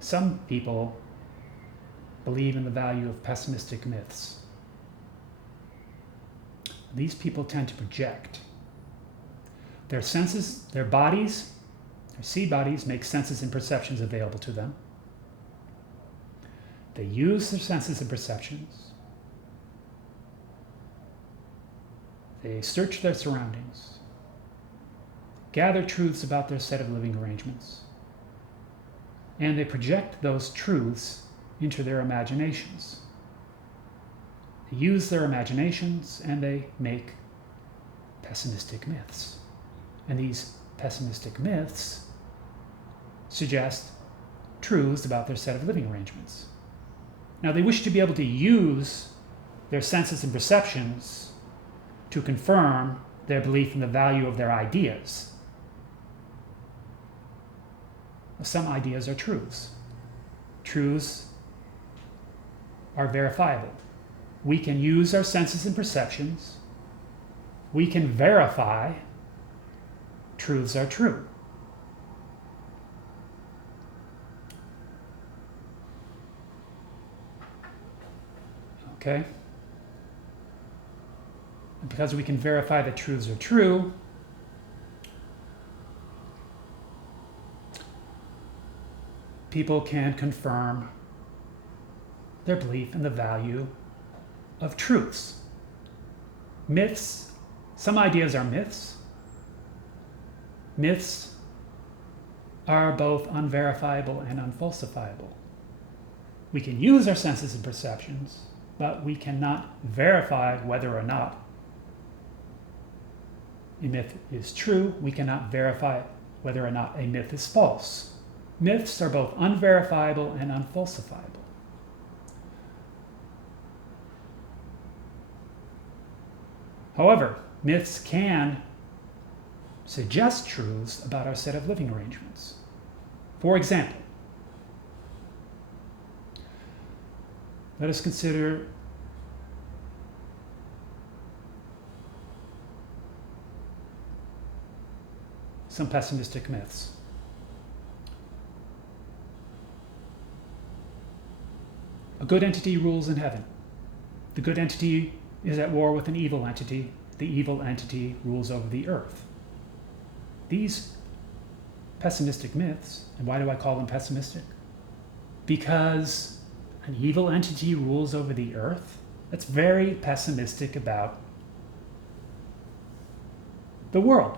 some people believe in the value of pessimistic myths. These people tend to project. Their senses, their bodies, their seed bodies make senses and perceptions available to them. They use their senses and perceptions. They search their surroundings, gather truths about their set of living arrangements, and they project those truths into their imaginations. They use their imaginations and they make pessimistic myths. And these pessimistic myths suggest truths about their set of living arrangements. Now, they wish to be able to use their senses and perceptions to confirm their belief in the value of their ideas. Some ideas are truths. Truths are verifiable. We can use our senses and perceptions. We can verify truths are true. Okay? And because we can verify that truths are true, people can confirm their belief in the value of truths. Myths, some ideas are myths. Myths are both unverifiable and unfalsifiable. We can use our senses and perceptions, but we cannot verify whether or not a myth is true. We cannot verify whether or not a myth is false. Myths are both unverifiable and unfalsifiable. However, myths can suggest truths about our set of living arrangements. For example, let us consider some pessimistic myths. A good entity rules in heaven. The good entity is at war with an evil entity. The evil entity rules over the earth. These pessimistic myths, and why do I call them pessimistic? Because an evil entity rules over the earth. That's very pessimistic about the world.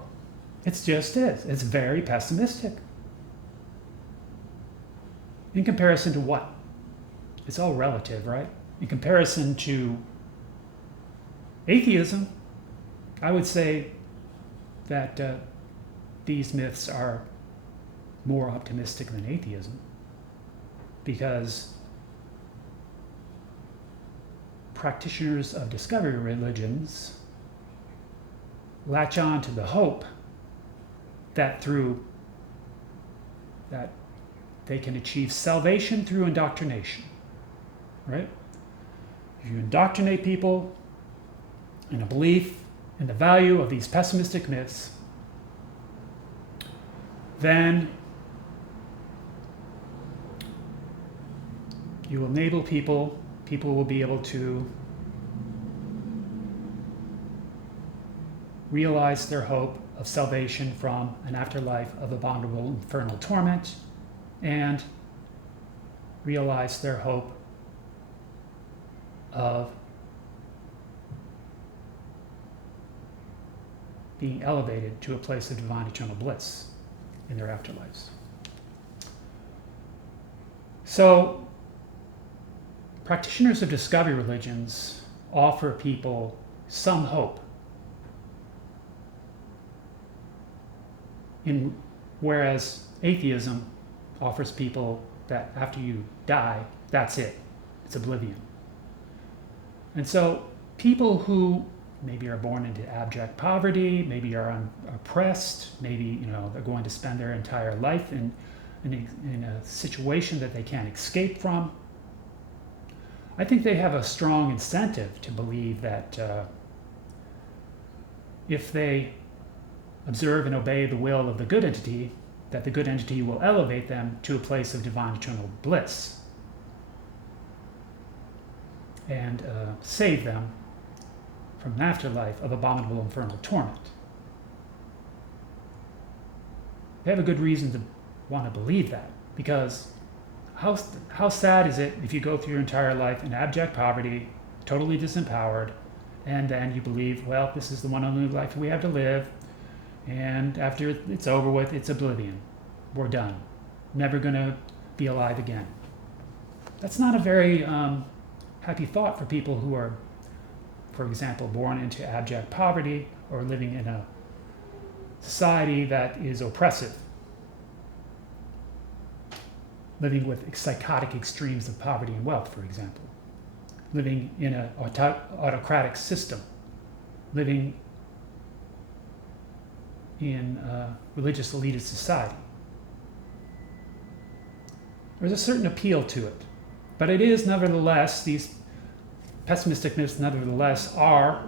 It just is. It's very pessimistic. In comparison to what? It's all relative, right? In comparison to atheism, I would say that these myths are more optimistic than atheism, because practitioners of discovery religions latch on to the hope that they can achieve salvation through indoctrination, right? If you indoctrinate people in a belief in the value of these pessimistic myths, then you will enable people will be able to realize their hope of salvation from an afterlife of abominable infernal torment, and realize their hope of being elevated to a place of divine eternal bliss in their afterlives. So, practitioners of discovery religions offer people some hope, whereas atheism offers people that after you die, that's it. It's oblivion. And so people who maybe are born into abject poverty, maybe are oppressed, maybe they're going to spend their entire life in a situation that they can't escape from, I think they have a strong incentive to believe that if they observe and obey the will of the good entity, that the good entity will elevate them to a place of divine eternal bliss and save them from an afterlife of abominable infernal torment. They have a good reason to want to believe that, because how sad is it if you go through your entire life in abject poverty, totally disempowered, and then you believe, well, this is the one only life we have to live, and after it's over with, it's oblivion. We're done. Never going to be alive again. That's not a very happy thought for people who are, for example, born into abject poverty or living in a society that is oppressive, living with psychotic extremes of poverty and wealth, for example, living in an autocratic system, living in a religious elitist society. There's a certain appeal to it, but it is nevertheless, these pessimistic myths nevertheless are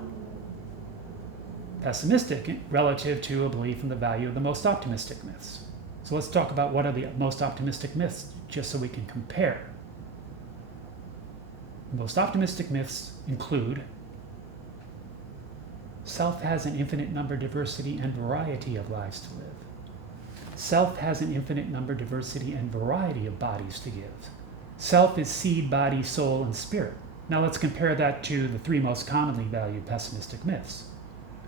pessimistic relative to a belief in the value of the most optimistic myths. So let's talk about what are the most optimistic myths, just so we can compare. The most optimistic myths include self has an infinite number, diversity, and variety of lives to live. Self has an infinite number, diversity, and variety of bodies to give. Self is seed, body, soul, and spirit. Now let's compare that to the three most commonly valued pessimistic myths.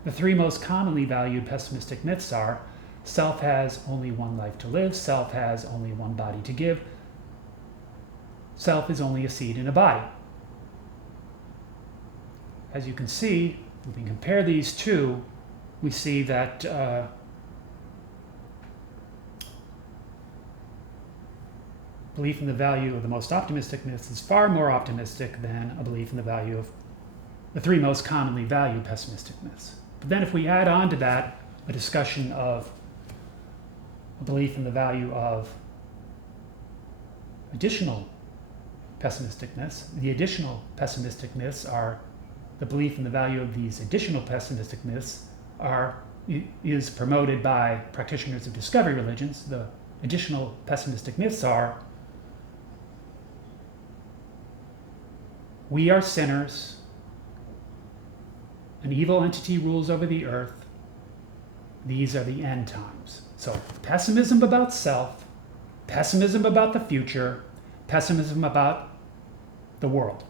The three most commonly valued pessimistic myths are: self has only one life to live, self has only one body to give, self is only a seed in a body. As you can see, if we compare these two, we see that belief in the value of the most optimistic myths is far more optimistic than a belief in the value of the three most commonly valued pessimistic myths. But then if we add on to that a discussion of a belief in the value of additional pessimistic myths, the additional pessimistic myths are the belief in the value of these additional pessimistic myths is promoted by practitioners of discovery religions. The additional pessimistic myths are: we are sinners, an evil entity rules over the earth, these are the end times. So pessimism about self, pessimism about the future, pessimism about the world.